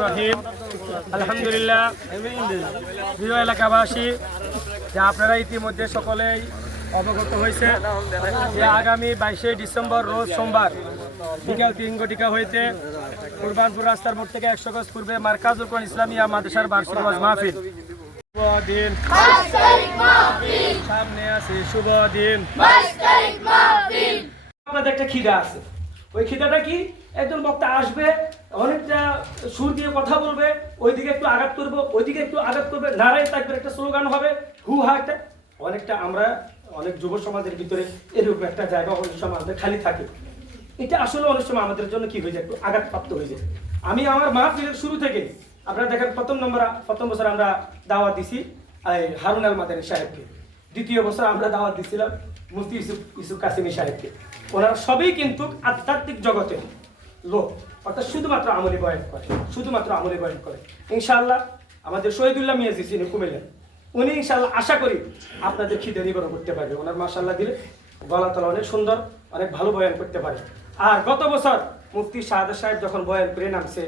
রহিম আলহামদুলিল্লাহ। প্রিয় এলাকাবাসী, যে আপনারা ইতিমধ্যে সকলেই অবগত হয়েছে যে আগামী 22শে ডিসেম্বর রোজ সোমবার বিকাল 3 ঘটিকা হইতে কুরবানপুর রাস্তার মোড় থেকে 100 গজ পূর্বে মার্কাজুল কোরআন ইসলামিয়া মাদ্রাসার বার্ষিক ওয়াজ মাহফিল। শুভ দিন, সামনে আছে শুভ দিন। আপনাদের একটা খিদা আছে, ওই খিদাটা কি? একজন বক্তা আসবে, অনেকটা সুর দিয়ে কথা বলবে, ওইদিকে একটু আঘাত করবো, ওইদিকে একটু আঘাত করবে, নারায় তাকবীর একটা স্লোগান হবে, হু হা একটা। অনেকটা আমরা অনেক যুব সমাজের ভিতরে এরকম একটা জায়গা অনেক সময় আমাদের খালি থাকে। এটা আসলে অনেক সময় আমাদের জন্য কি হয়ে যায়, একটু আঘাতপ্রাপ্ত হয়ে যায়। আমি আমার মাহফিলের শুরু থেকে আপনারা দেখেন, প্রথম বছর আমরা দাওয়াত দিছি হারুন আল মাদানী সাহেবকে, দ্বিতীয় বছর আমরা দাওয়াত দিছিলাম মুফতি ইউসুফ কাসিমি সাহেবকে। ওনারা সবই কিন্তু আধ্যাত্মিক জগতে লোক, অর্থাৎ শুধুমাত্র আমলি বয়ান করে, শুধুমাত্র আমলি বয়ান করে। ইনশাআল্লাহ আমাদের শহীদুল্লাহ মিয়াজি যিনি কুমিল্লা, উনি ইনশাআল্লাহ আশা করি আপনাদের খিদে নিবারণ করতে পারবে। ওনার মাশাআল্লাহ দিলে গলা তলা অনেক সুন্দর, অনেক ভালো বয়ান করতে পারে। আর গত বছর মুফতি শাহাদ সাহেব যখন বয়ান করে নামছে,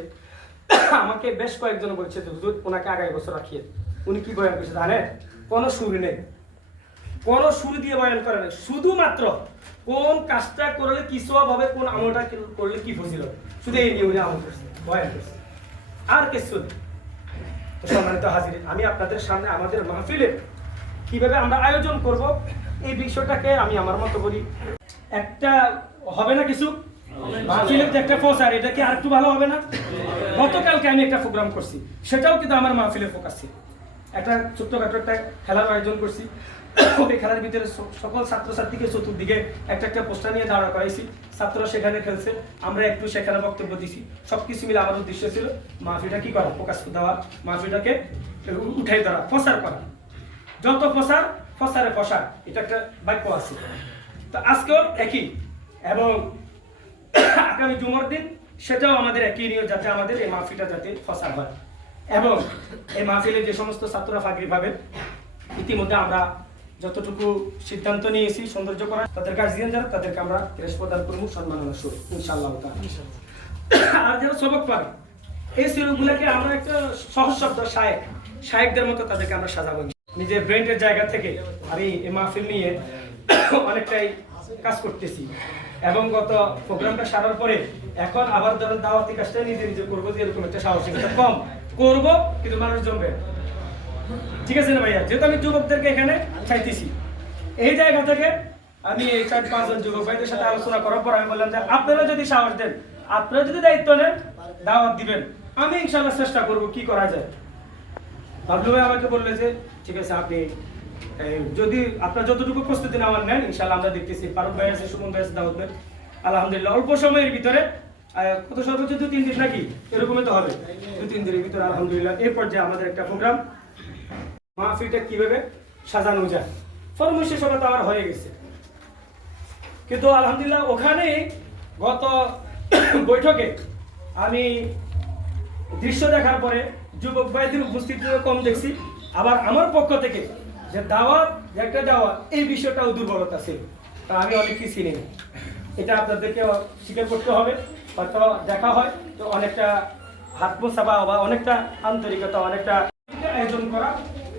আমাকে বেশ কয়েকজন বলছে যে হুজুর ওনাকে আগামী বছর রাখিয়ে। উনি কি বয়ান করছে জানেন? কোনো সুর নেই, কোনো সুর দিয়ে বয়ান করে না, শুধুমাত্র কোন কাজটা করলে কি সওয়াব হবে, কোন আমলটা করলে কি ফজিলত হবে, শুধু এই নিয়ে উনি আমল করছে, বয়ান করছে, আর কিছু নেই। সম্মানিত হাজির, আমি আপনাদের সামনে আমাদের মাহফিলে কিভাবে আমরা আয়োজন করব এই বিষয়টাকে আমি আমার মতো বলি। একটা হবে না কিছু মাহফিলের যে একটা ফোকাস, এটা কি আরেকটু ভালো হবে না? গতকালকে আমি একটা প্রোগ্রাম করছি, সেটাও কিন্তু আমার মাহফিলের ফোকাস ছিল। একটা ছোট্টখাটো একটা খেলার আয়োজন করছি, ওই খেলার ভিতরে সকল ছাত্রছাত্রীকে চতুর্দিকে একটা একটা পোস্টার নিয়ে দাঁড়া করাইছি, ছাত্ররা সেখানে খেলছে, আমরা একটু সেখানে বক্তব্য দিছি। সবকিছু মিলে আমার উদ্দেশ্য ছিল মাহফিলটা কি করা, ফোকাস দেওয়া, মাহফিলটাকে উঠাই ধরা, প্রচার করা। যত প্রচার প্রচারে প্রসার, এটা একটা বাক্য আছে। তো আজকেও একই, এবং আগামী জুমার দিন সেটাও আমাদের একই নিয়ম, যাতে আমাদের এই মাহফিলটা যাতে প্রচার হয়। এবং এই মাহফিলে যে সমস্ত ছাত্ররা ফাঁকরি পাবে, ইতিমধ্যে আমরা যতটুকু সিদ্ধান্ত নিয়েছি সৌন্দর্য করা, তাদের গার্জিয়ান যারা, তাদেরকে আমরা ক্রেশ প্রদান করবো সম্মাননা স্বরূপ ইনশাআল্লাহ। আর যারা সবক পাবে, এই সুরগুলোকে আমরা একটা সহজ শব্দ শায়েকদের মতো তাদেরকে আমরা সাজাবো। নিজের ব্রেন্ডের জায়গা থেকে আমি এই মাহফিল নিয়ে অনেকটাই কাজ করতেছি, এবং গত প্রোগ্রামটা সারার পরে এখন আবার ধরেন দাওয়াতি কাজটা নিজে নিজে করবো, যে এরকম একটা সাহসিকতা কম করবো, কিন্তু মানুষ জমবে। ঠিক আছে না ভাইয়া? যেহেতু আমি যুবকদেরকে এখানে চাইতেছি, এই জায়গা থেকে আমি এই 4-5 জন যুবক ভাইদের সাথে আলোচনা করার পর আমি বললাম যে আপনারা যদি সাহস দেন, আপনারা যদি দায়িত্ব নেন, দাওয়াত দিবেন, আমি ইনশাআল্লাহ চেষ্টা করবো কি করা যায়। বাবলু ভাই আমাকে বললে যে ঠিক আছে, আপনি যদি আপনার যতটুকু প্রস্তুতি নেওয়ার নেন, ইনশাআল্লাহ আমরা দেখতেছি। ফারুক ভাই আছে, সুমন ভাই আছে, দাউদ ভাই, আলহামদুলিল্লাহ অল্প সময়ের ভিতরে, কত সর্বোচ্চ 2-3 দিন নাকি এরকমই তো হবে, 2-3 দিনের ভিতরে আলহামদুলিল্লাহ এই পর্যায়ে আমাদের একটা প্রোগ্রাম মাহফিলটা কিভাবে সাজানো যায়, পরামর্শ সভা তো আমার হয়ে গেছে। কিন্তু আলহামদুলিল্লাহ ওখানে গত বৈঠকে আমি দৃশ্য দেখার পরে যুবক ভাইদের উপস্থিতি কম দেখছি, আবার আমার পক্ষ থেকে যে দাওয়াত, একটা দাওয়াত, এই বিষয়টাও দুর্বলতা ছিল। তা আমি অনেক কিছু চিনি, এটা আপনাদেরকে স্বীকার করতে হবে। হয়তো দেখা হয় তো অনেকটা হাত মোছাবা বা অনেকটা আন্তরিকতা, অনেকটা আয়োজন করা,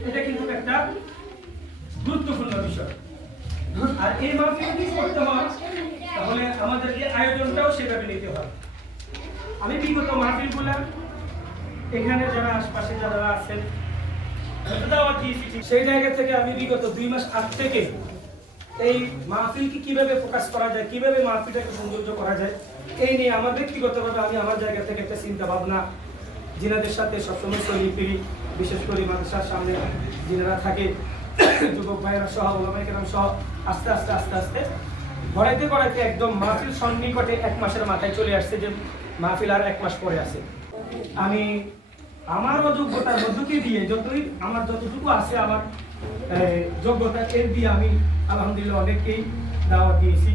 এটা কিন্তু একটা গুরুত্বপূর্ণ বিষয়। আর এই মাহফিল যদি করতে হয়, তাহলে আমাদেরকে আয়োজনটাও সেভাবে নিতে হয়। আমি বিগত মাহফিলগুলো এখানে যারা আশপাশে যারা আছেন সেই জায়গা থেকে আমি বিগত 2 মাস আগ থেকে এই মাহফিলকে কিভাবে ফোকাস করা যায়, কিভাবে মাহফিলটাকে সৌন্দর্য করা যায়, এই নিয়ে আমার ব্যক্তিগতভাবে আমি আমার জায়গা থেকে একটা চিন্তা ভাবনা, যিনাদের সাথে সবসময় চলি ফিরি, বিশেষ করে মাদ্রাসার সামনে যিনারা থাকে, যুবক ভাইয়েরা সহ, ওলামায়ে কেরাম সহ, আস্তে আস্তে আস্তে আস্তে গড়াইতে গড়াইতে একদম মাহফিল সন্নিকটে 1 মাসের মাথায় চলে আসছে, যে মাহফিল আর 1 মাস পরে আছে। আমি আমার অযোগ্যতার মধ্যে দিয়ে যতই আমার যতটুকু আছে, আমার যোগ্যতা এর দিয়ে আমি আলহামদুলিল্লাহ অনেককেই দাওয়াত দিয়েছি।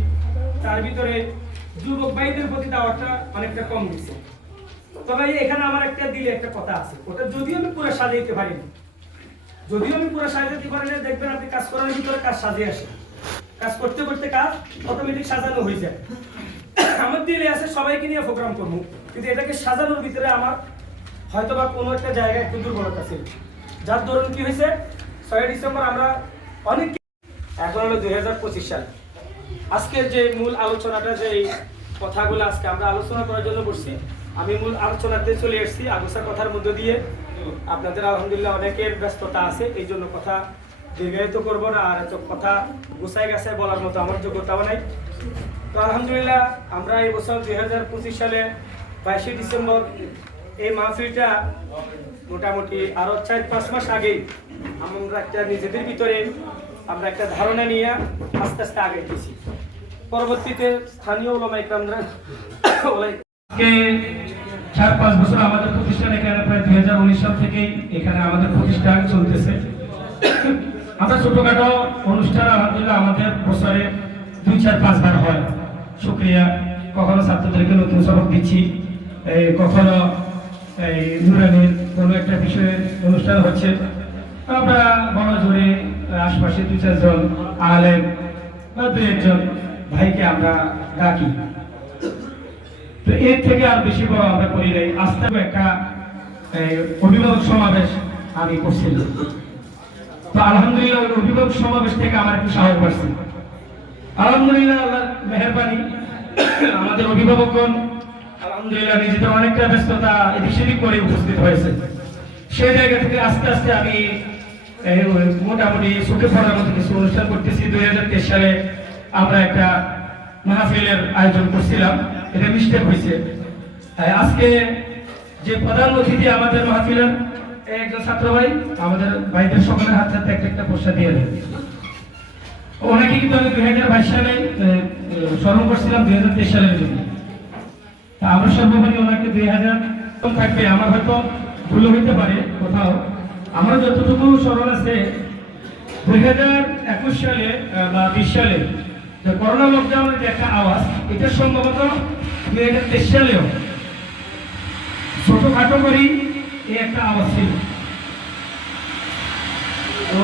তার ভিতরে যুবক ভাইদের প্রতি দাওয়াতটা অনেকটা কম দিচ্ছে। তবে এখানে আমার একটা দিলে একটা কথা আছে, ওটা যদিও আমি পুরো সাজাইতে পারি না, দেখবেন আপনি কাজ করার ভিতরে কাজ সাজিয়ে আসে, কাজ করতে করতে কাজ অটোমেটিক সাজানো হয়ে যায়। আমার দিলে আছে সবাইকে নিয়ে প্রোগ্রাম করবো, কিন্তু এটাকে সাজানোর ভিতরে আমার হয়তো বা কোনো একটা জায়গায় একটু দুর্বলতা ছিল, যার দরুন কি হয়েছে 6 ডিসেম্বর আমরা অনেক, এখন হলো 2025 সাল। আজকের যে মূল আলোচনাটা, যে কথাগুলো আজকে আমরা আলোচনা করার জন্য বসছি, আমি মূল আলোচনাতে চলে এসেছি আগুসা কথার মধ্য দিয়ে। আপনাদের আলহামদুলিল্লাহ অনেকের ব্যস্ততা আছে, এই জন্য কথা দীর্ঘায়িত করবো না, আর এত কথা গুছাই গেছে বলার মতো আমার যোগ্যতাও নাই। তো আলহামদুলিল্লাহ আমরা এই বছর 2025 সালে 22 ডিসেম্বর এই মাহফিলটা মোটামুটি আরো 4-5 মাস আগেই আমরা একটা নিজেদের ভিতরে আমরা একটা ধারণা নিয়ে আস্তে আস্তে আগাইতেছি। পরবর্তীতে স্থানীয় ওলামা ইকরামরা 4-5 বছর আমাদের প্রতিষ্ঠান এখানে প্রায় 2019 সাল থেকেই এখানে আমাদের প্রতিষ্ঠান চলতেছে। আমরা ছোটখাটো অনুষ্ঠান আলহামদুলিল্লাহ আমাদের বছরে 2-4-5 বার হয়। শুকরিয়া, কখনো ছাত্রদেরকে নতুন সবক দিচ্ছি, কখনো নুরানির কোনো একটা বিষয়ে অনুষ্ঠান হচ্ছে, আমরা বড় জোরে আশপাশে 2-4 জন আলেম বা 2-1 জন ভাইকে আমরা ডাকি। তো এর থেকে আর বেশি বড় আমরা করি নাই। আস্তে একটা অভিভাবক সমাবেশ আমি করছিলাম। তো আলহামদুলিল্লাহ ওই অভিভাবক সমাবেশ থেকে আমার একটু সাহস বাড়ছে। আলহামদুলিল্লাহ আল্লাহর মেহেরবানি, আমাদের অভিভাবকগণ আলহামদুলিল্লাহ নিজেদের অনেকটা ব্যস্ততা এদিক সেদিক করে উপস্থিত হয়েছে। সেই জায়গা থেকে আস্তে আস্তে আমি মোটামুটি চোখে পড়ার মতো কিছু অনুষ্ঠান করতেছি। 2023 সালে আমরা একটা মাহফিলের আয়োজন করছিলাম, এটা মিস্টেক হয়েছে। আজকে যে প্রধান অতিথি আমাদের মাহফিলের একজন ছাত্র ভাই, আমাদের ভাইদের সকলের হাতে হাতে একটা পোস্টার দিয়ে দেয়। ওনাকে কিন্তু আমি 2022 সালে স্মরণ করছিলাম 2023 সালের জন্য। আমরা সর্বোপরি ওনাকে 2000 থাকবে, আমার হয়তো ভুল হইতে পারে কোথাও। আমার যতটুকু স্মরণ আছে 2021 সালে বা 20 সালে যে করোনা লকডাউনের যে একটা আওয়াজ, এটা সম্ভবত 2023 সালেও ছোটখাটো করেই এই একটা আওয়াজ ছিল। তো